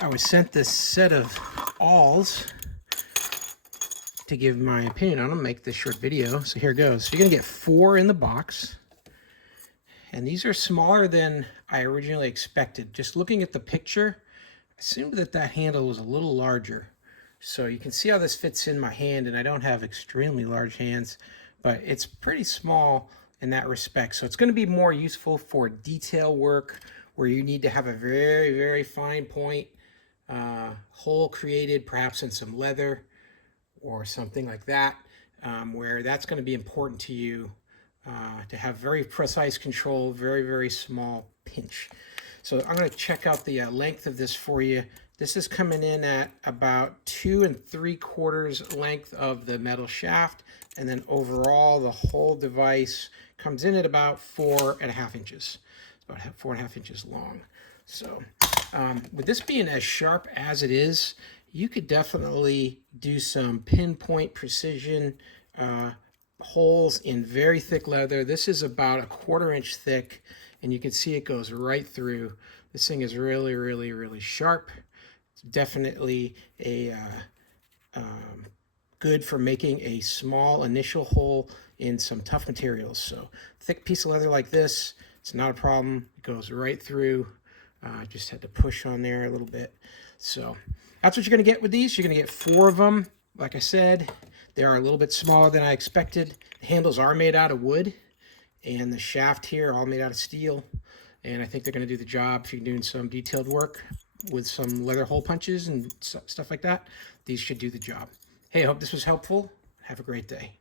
I was sent this set of awls to give my opinion on them, make this short video. So here goes. So you're gonna get 4 in the box. And these are smaller than I originally expected. Just looking at the picture, I assumed that that handle was a little larger. So you can see how this fits in my hand, and I don't have extremely large hands, but it's pretty small in that respect. So it's gonna be more useful for detail work where you need to have a very, very fine point hole created, perhaps in some leather or something like that, where that's going to be important to you to have very precise control, very, very small pinch. So I'm going to check out the length of this for you. This is coming in at about 2 3/4 length of the metal shaft, and then overall the whole device comes in at about 4.5 inches. It's about 4.5 inches long. So with this being as sharp as it is, you could definitely do some pinpoint precision holes in very thick leather. This is about 1/4 inch thick, and you can see it goes right through. This thing is really, really, really sharp. It's definitely a good for making a small initial hole in some tough materials. So thick piece of leather like this, it's not a problem. It goes right through. Just had to push on there a little bit. So that's what you're going to get with these. You're going to get 4 of them. Like I said, they are a little bit smaller than I expected. The handles are made out of wood, and the shaft here all made out of steel. And I think they're going to do the job if you're doing some detailed work with some leather hole punches and stuff like that. These should do the job. Hey, I hope this was helpful. Have a great day.